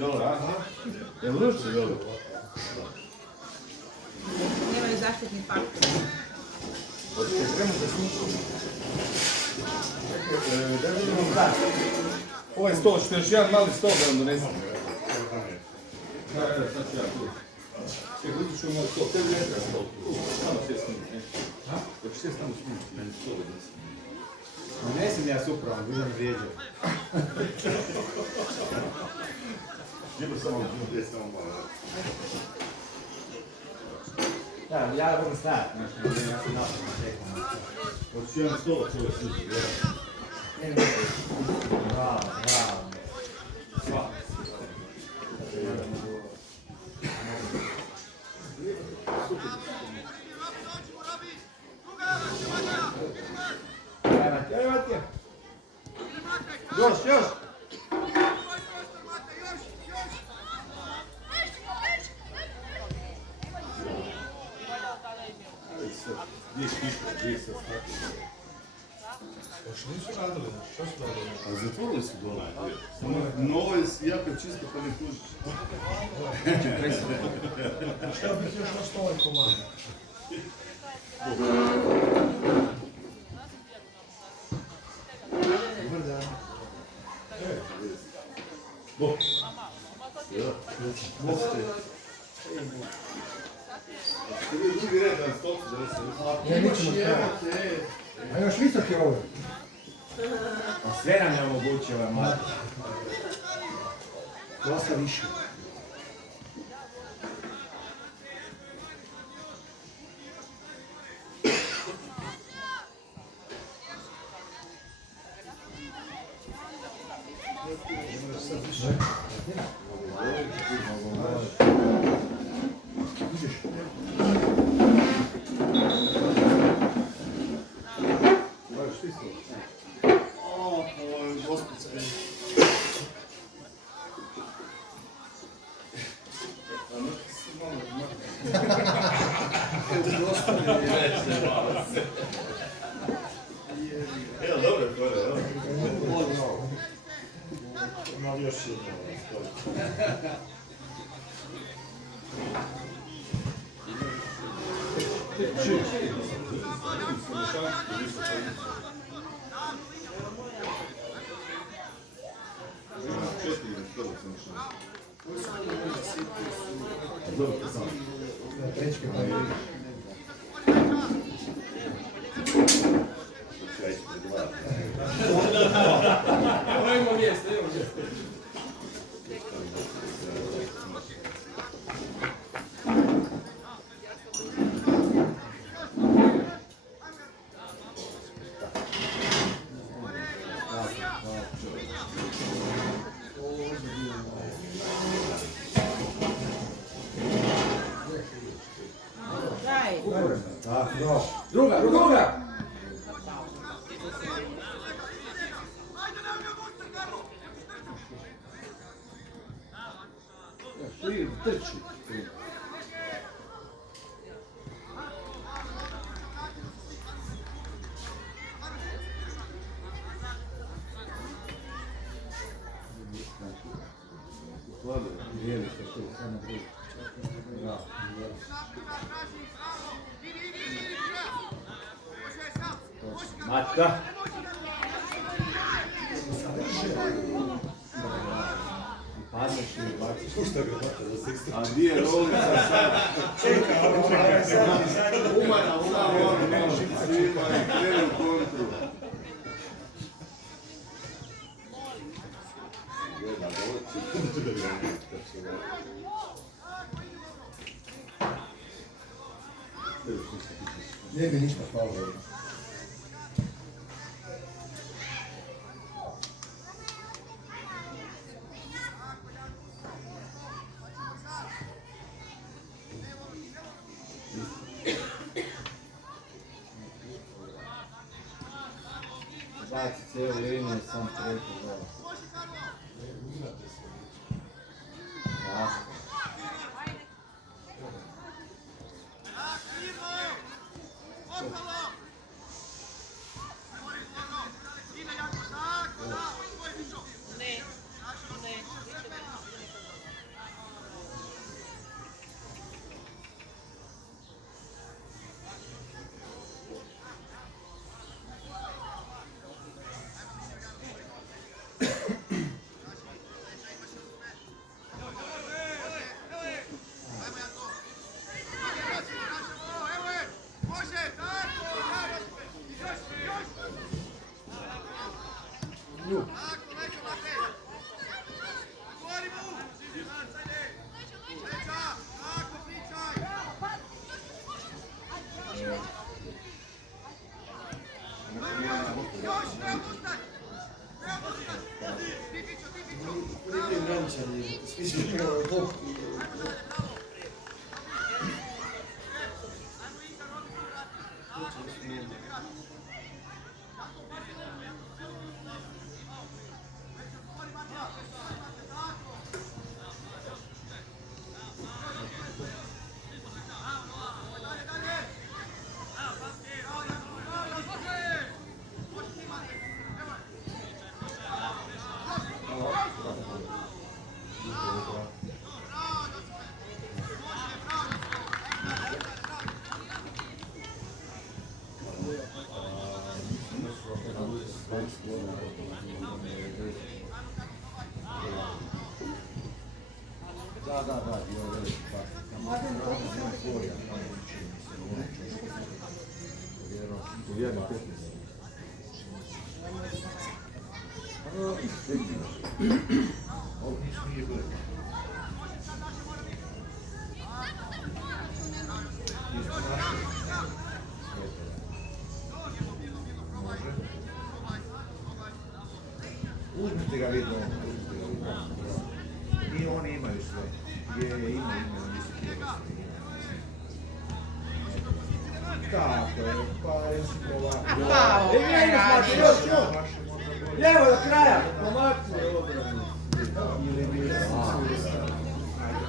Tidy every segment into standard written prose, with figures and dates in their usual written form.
dobro, a? Jel luče dobro? Nemaju zaštitni faktor. Hoćete krenuti da sluču? Da vidimo da. Ovaj stol, što još jedan mali stol da vam donesem. Da, sad ću ja tu. Čekaj, uđi ću moj stol, tebi ne treba stol. Samo sve snimiti, ne? Da ću sve samo snimiti, meni stol odnesem. Unesem ja supravom, budem vrijeđao. Jebo samo gdje samo malo. Da, ja mogu stajati, znači, ja se napravim, čekam. Hoću jedan stol, čove služi, gledaj. Bravo, bravo. Sva. Ajmo ti. Još. Gdje se stati? Još nisu radili, što su radili? A zatvorili su dole. Samo novo je jako čisto pa ne tuži. Šta bi ti još ostao ovaj komand? Dobar dan. Bok. Bok ste. Ste vi drugi red na stolcu da se... Ne, mi ćemo staviti. A još visoki ovo. A sve nam je omogućio ovaj mlad. Dosta više. Evo, dobro je to, evo. Imali još jedno. Imamo mjesto. Druga! Trči. Matka! Padneš i baciš. Pušta ga mata za sekstu. A gdje je rolnica sad? Čekaj, Umana, svima je krenu kontru. Gleda, doći. Ne bi ništa, hvala. Baci cijelu liniju i sam preko dole. Jasno. Mislim da je to... Da, bio je u jednom 15. Ovo nije bilo. Uzmite ga vidno, i oni imaju sve. Imaju, nisu htjeli sve. Tako je, pa jesi ovako. još! Lijevo do kraja! Pomakni obranu.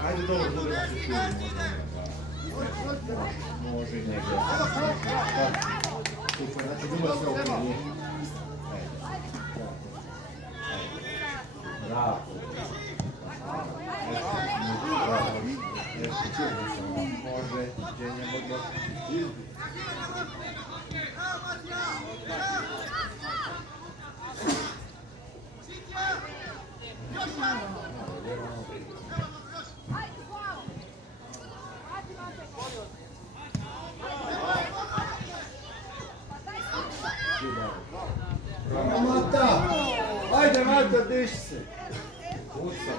Ajde dobro, dobro da se čuvi. Može i negdje. Super, znači bilo sve ovo nije. Bravo. Može, Dženja mogla. Mata! Ajde Mata, diši se! Uca,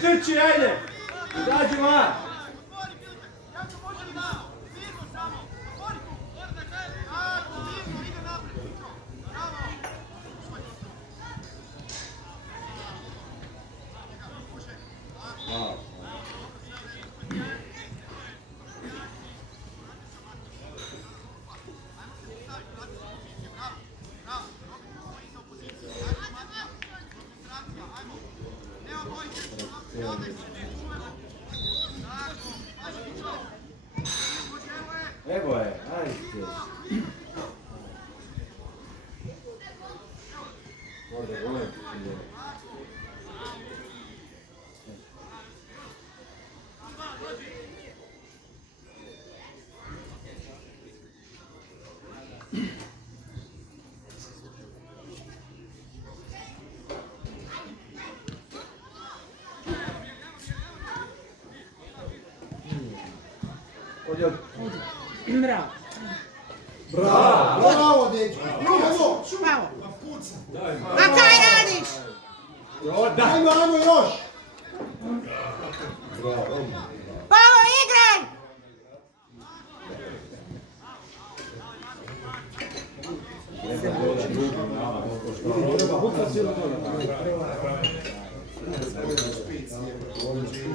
Trči, ajde! Izađi van! Evo je, ajde. Bravo. Bravo, dečki! Bravo. A kaj radiš? Ajmo još! Pavo, igraj!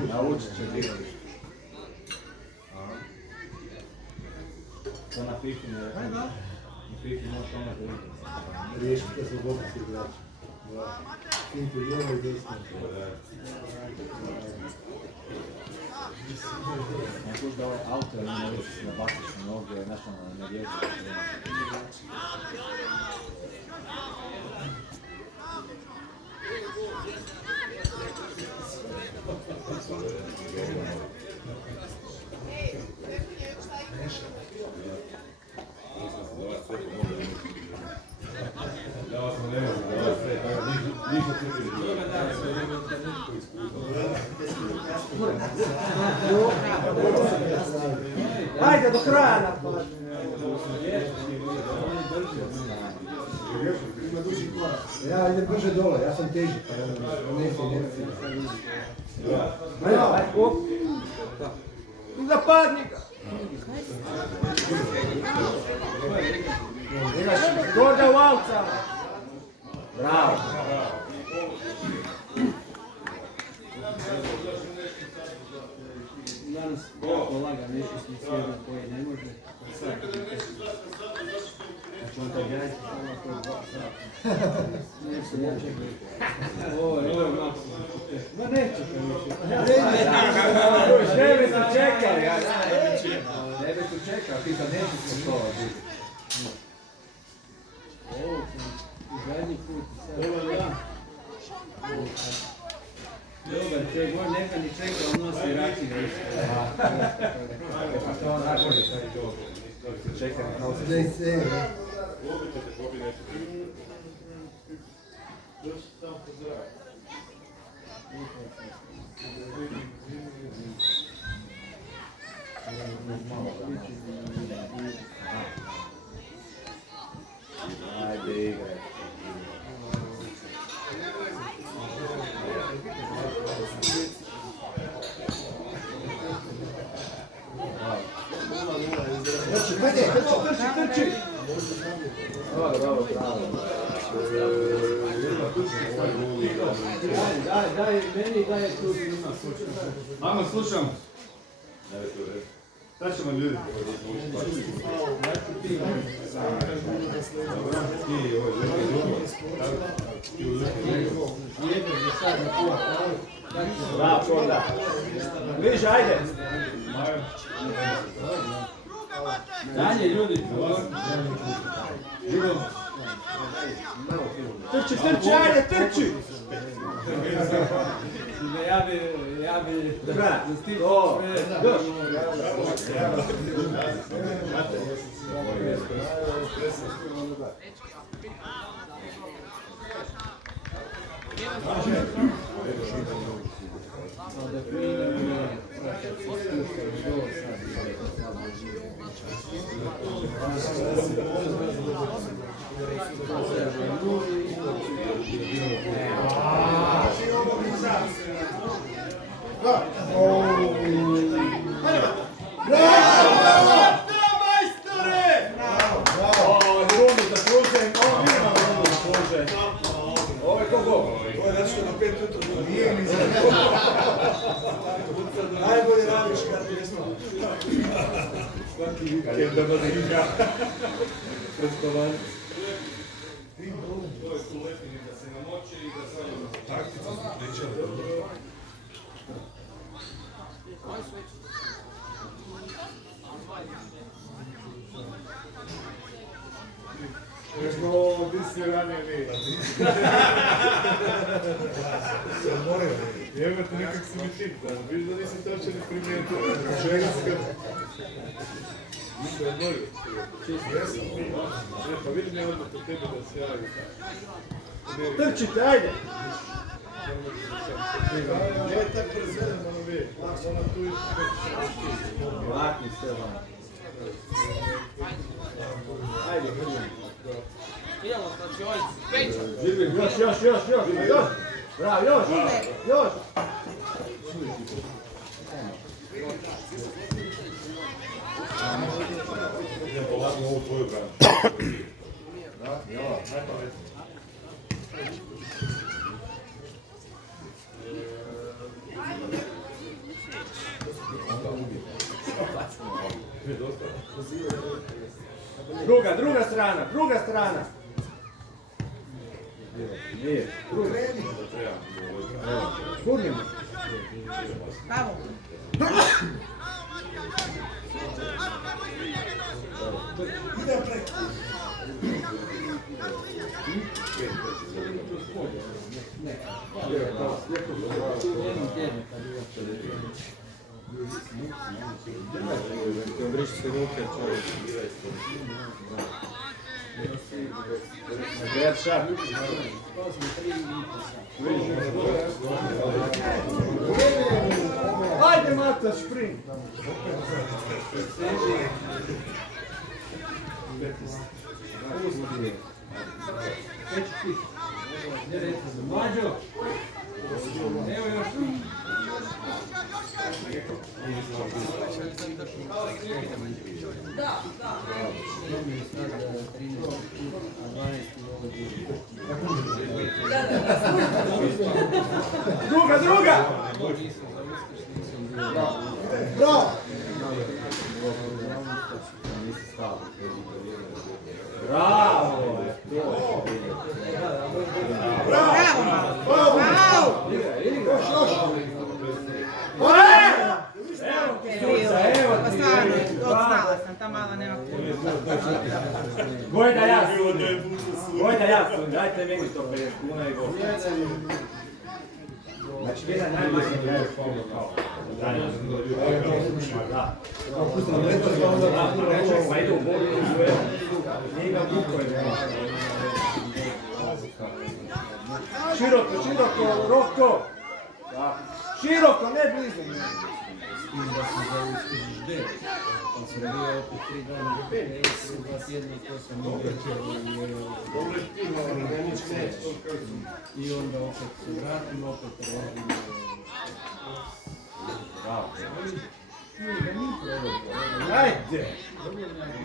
Naučit će biti. To na Fifi ne je. Na Fifi možeš ono da vidim. Riješite slobodnosti igrača. Finti lijevo i desno. Ne kuš da ovaj auto ili ne već se nabaciš na noge, znaš ono, ne vječi. Ajde do kraja napadne. Ima duži korak. Ja idem brže dole, ja sam teži, pa neće inercija. Ajde, op. Zapadni ga. Gorda u alca. Bravo. Danas kolega nešto smo sjedli koji ne može. Znači on to gledajte samo to je 2 sata. Nešto ja čekam. Ovo je maksimum. Ma neće to više. Nebe su čekali. Nebe su čekali, ti sad nećeš to biti. Ovo sam zadnji put sad. Dobar dan. Dobar čovjek, moj neka ni čeka, on nosi raci više. A to onako je sad i dobro. To se čeka na nosi. Ne se. Ajde, igraj. Trči! Bravo. Daj, meni daj tu ima. Mama, slušam. Šta ćemo ljudi? Bravo, da. Bliže, ajde! Dalje, ljudi. Trči, ajde, trči! Ja bi... Dobra, o, još! Najbolje radiš kad ti nismo. Svaki vikend da bude igra. Preskovan. To je su letini da se namoče i da samo... Taktica su pričali. Rekao, ti si ranije mi. Jebate, nekak si mi tip, viš da nisi točno ni primijetio. Ženska. Nisam odmorio. Jesam. Pa vidim ja odmah po tebi da se javi. Trčite, ajde! Ne tako prezvedem, ono bi. Ona tu i Lakni se vam. Ajde, Hrvim. Idemo, znači, Pećo. Još! Bravo, još! Idem polagno ovu tvoju branu. Druga strana! Nije, druga. Gurnimo. Bravo. idem preko. Briši se ruke, čovjek. Gledaj šak. Ajde, Mata, šprint. je. Treći pik. Gdje reći za mlađo? Evo još. Dobili sad 13 a 12 ovo Druga! Bravo! Bravo! Pa stvarno, odstala sam, ta mala nema puno. Gojda ja sam, dajte meni to 50 kuna i gosti. Znači, vi na najbolji sam gledao follow kao. Da. Pa ide u bolu i u evo. Nije ga buko je. Široko, Roko! Široko, ne blizu. Da sam za uskižiš D. Pa sam bio opet 3 dana do PS, 2 tjedna, to sam i onda opet se vratim, opet radim. Bravo. Ajde!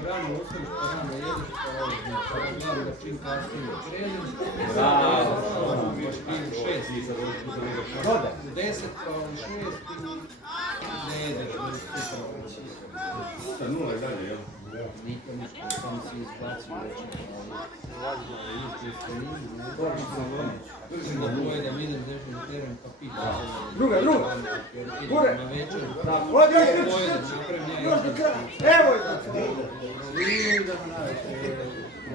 Rano osnoviš, pa rano jedeš, pa ovo gledam da čim kasnije krenem. Bravo! Baš piju 6. U 10, pa u 6 i ne jedeš, da je super. Sa 0 i dalje, jel? Nikad ništa, sam si izbacio reći. Držim da pojedem, idem nešto na teren pa pitam. Druga! Gure! Na večer. Odi, još do kraja! Evo je! Idemo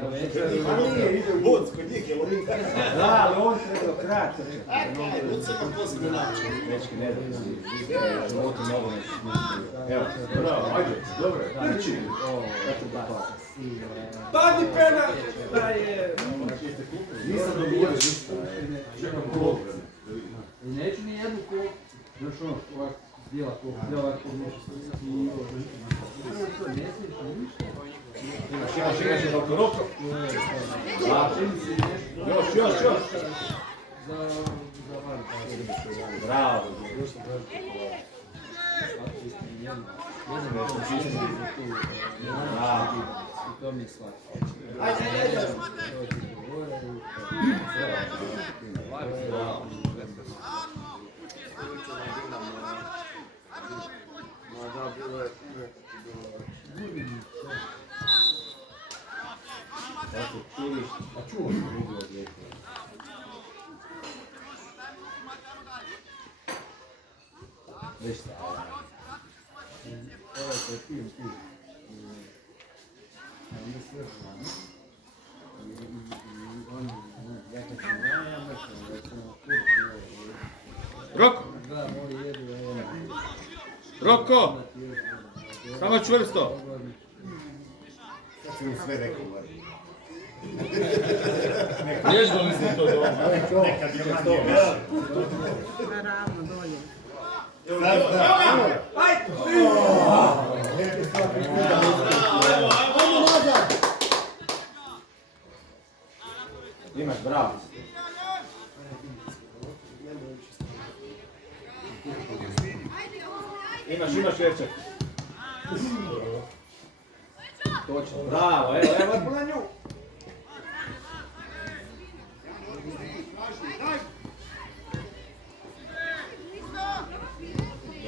na večer. Buc, kod njih je Orinka. Da, ali on treba do kraja. Buc ima posebno način. Večki ne da ti životu mnogo nećeš. Evo, Bravo, ajde, dobro. trči! Padni pena! Da je... Nisam dogovorio ništa. Čekam polovreme. I neću ni jednu kopu. Znaš ono, ovak zdjela kopu, ovako nešto. Ne smiješ ništa. Imaš, Roko. Još. Za van. Bravo. I to mi je slatko. Ajde. A čuo sam vidio od djece. Već šta? Ovo je to pijem. A onda sve znam. Ja kad sam ja mršao, ja sam kurci. Roko, Da, moji jedu, evo. Roko, samo čvrsto. Sad sam im sve rekao, Mari. Vježbali ste to doma. Nekad je manje više. Naravno, dolje. Imaš, bravo. Imaš večer. Točno, bravo, evo, otpo na nju.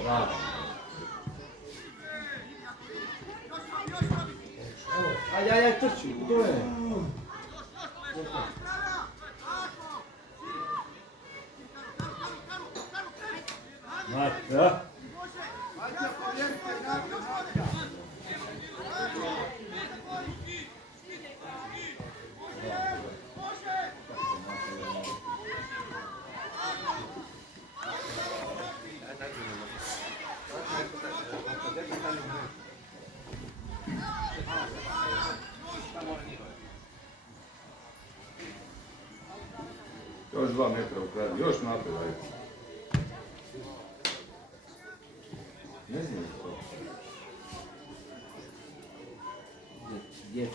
Bravo. Aj, trči, tu je. Mata. Još 2 metra u kraju, još napred, ajde. Ne znam to. Gdje?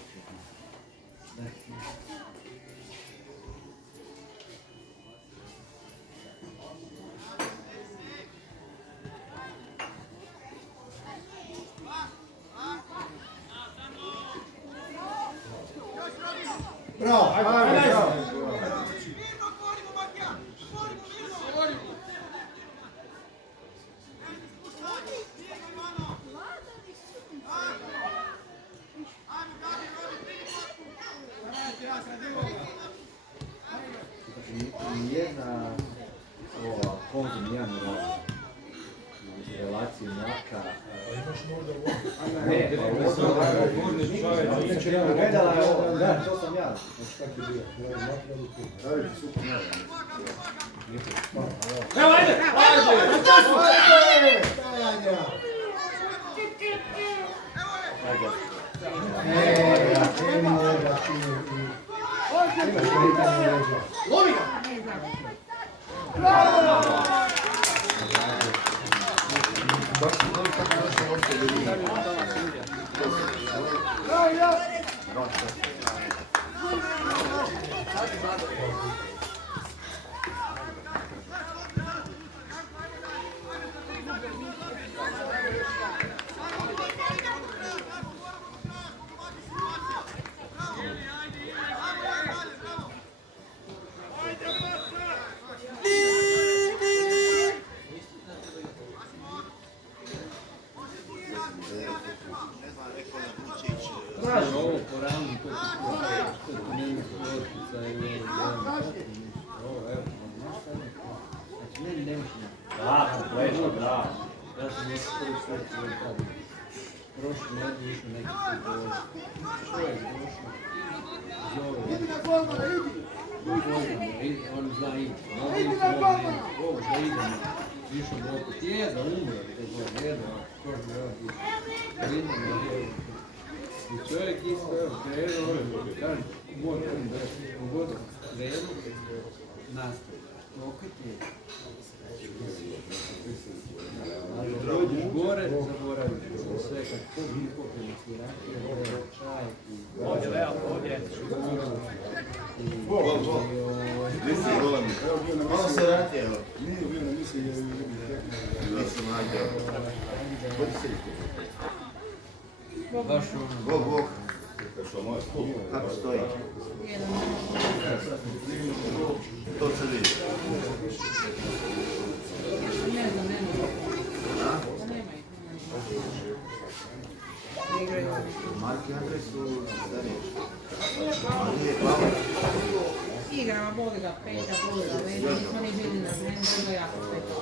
Bravo, ajde, bravo. Nijedna ova konzum, nijedan relaciju jaka. Imaš možda u ovom. Ne, Inače, gledala je ovo, da, to sam ja. Znači, kako je bio? Evo, ajde! Lovi ga! Ovo poravno, to ne utjecaj u ovo, evo, znači ne možeš ne. Da, kompletno, da. Ja sam nešto prvi sreći ovdje kada prošli nedje išao neki put čovjek došao, zove, on zna ići, ovo da idemo, išao do opet jeda, umre, jeda, kožno je ovdje, vidimo, i čovjek isto, evo, krenuo, kaže, moj pun da u vodu krenu, nastavi. Opet je. Dođeš gore, zaboraviš sve, kad pobili popili svirake, čaj, ovdje, Leo, ovdje. Malo se vrati, evo. Nije bio na misli, jer nisam nađeo. Budi se. Baš ono. Bog. Kako stoji? To se vidi. Ne znam. Marki Andrej su stariji. Ali nije plava. Igrama boli ga, peta boli ga, nismo ni bili na meni, bilo jako peta.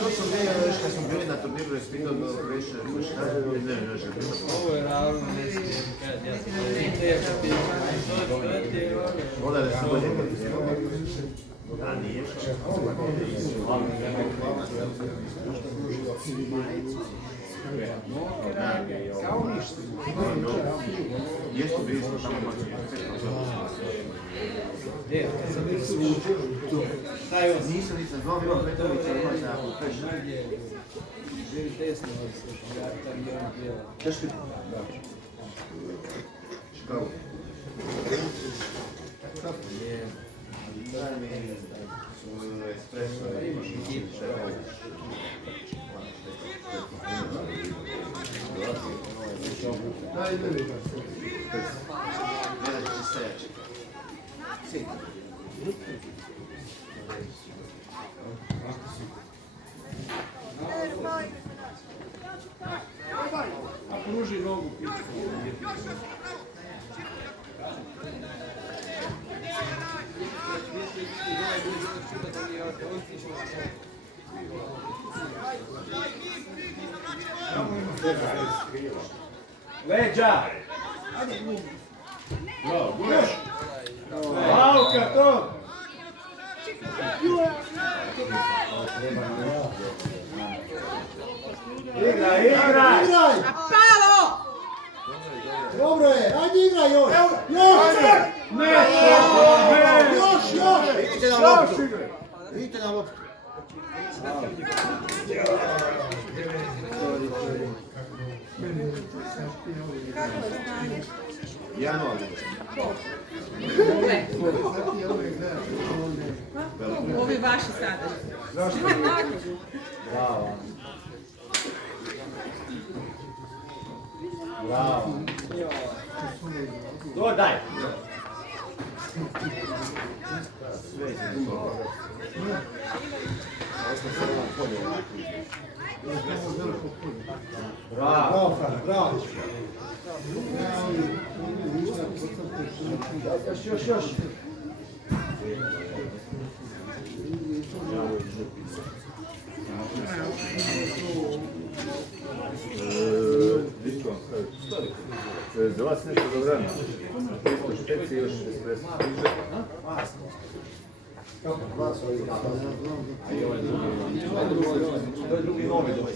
To sam vidio još kad smo bili na turniru i spitao da kreše šta je ne još je bilo. Ovo je ravno, ne smijem kad ja sam Voda da se bolje da nije. Kao ništa. Jesu bili smo tamo Gdje? Sam bili su taj os. nisam zvao Milan Petrovića, ima se ako peš. Negdje živi desno od Svršljaka i on pjeva. Teški? Da. Škavu. Je. Daj mi espresso. Imaš i kip. Daj, ideli. Gledat će se jače. Si. A pruži nogu pičku. Leđa! Još! Lauka to! Igraj! A palo! Dobro je, ajde igraj još! Još! Idite na loptu. Idite na loptu. Kako je stanje? Januar. Ovi vaši sada. Bravo. Bravo. Dodaj. Bravo, Fran, bravo. Još. Za vas nešto do vremena. Špeci još espresso. To je drugi novi doj.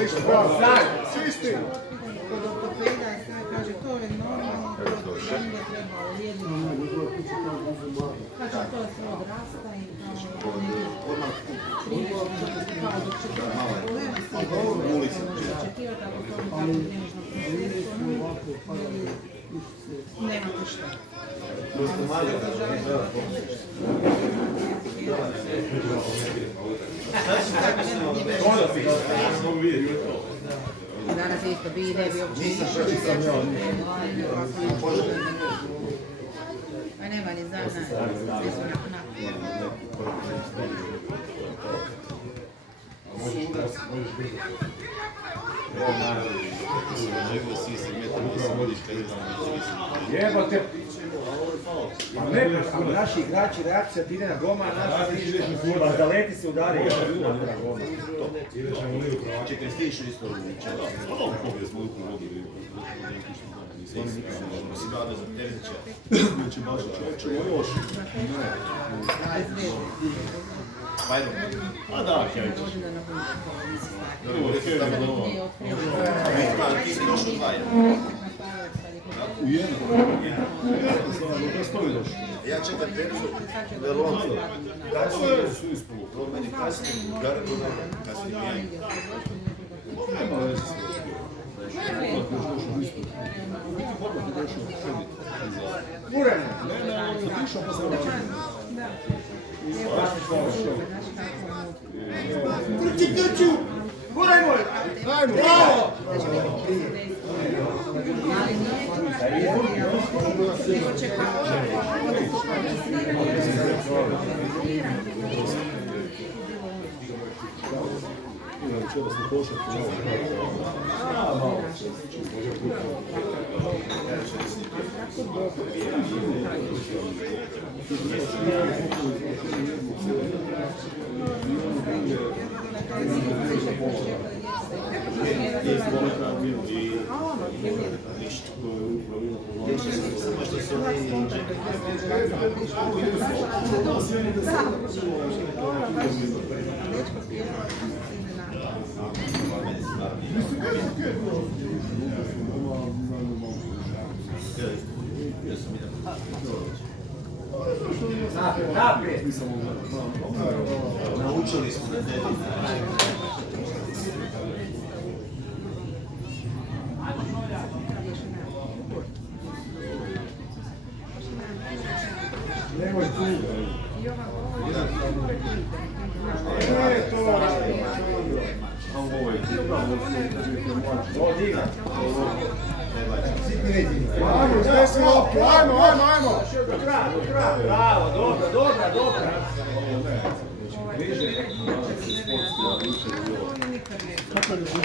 Ništa, bravo. Čisti. Kod ortopeda kaže to je normalno, to je da treba ujediniti. Kaže to se odrasta i kao neki 30 kao dok će očekivati ako to tako dnevnižno procesu, nemate šta. Danas je isto bi ne bi uopće pa nema ni za svi su na Jebote! Ne, naši igrači reakcija ti ide na goma, a zaleti se udari. Čekaj, stišu isto uvića. Si dada za Terzića. Neće baš čovječe, još. Ajde. A da, Kjević. Dobro, reci tamo da ovo. Ti si došao dva, ja? U jednom. Da stoji došao. Ja čekam Terzu, Veloncu. Kasnije su ispolu. To meni kasnije, Garagona, kasnije Mijanje. Nema veze s tim. Ureno! Ne, on je otišao pa se vraća. Trči! Guraj moj! Dajmo! Bravo! Večera smo pošli po ovo. Naprijed! Naučili smo na tebi. Nemoj tu! Ajmo! Bravo, dobra! Ovo je nikad ne.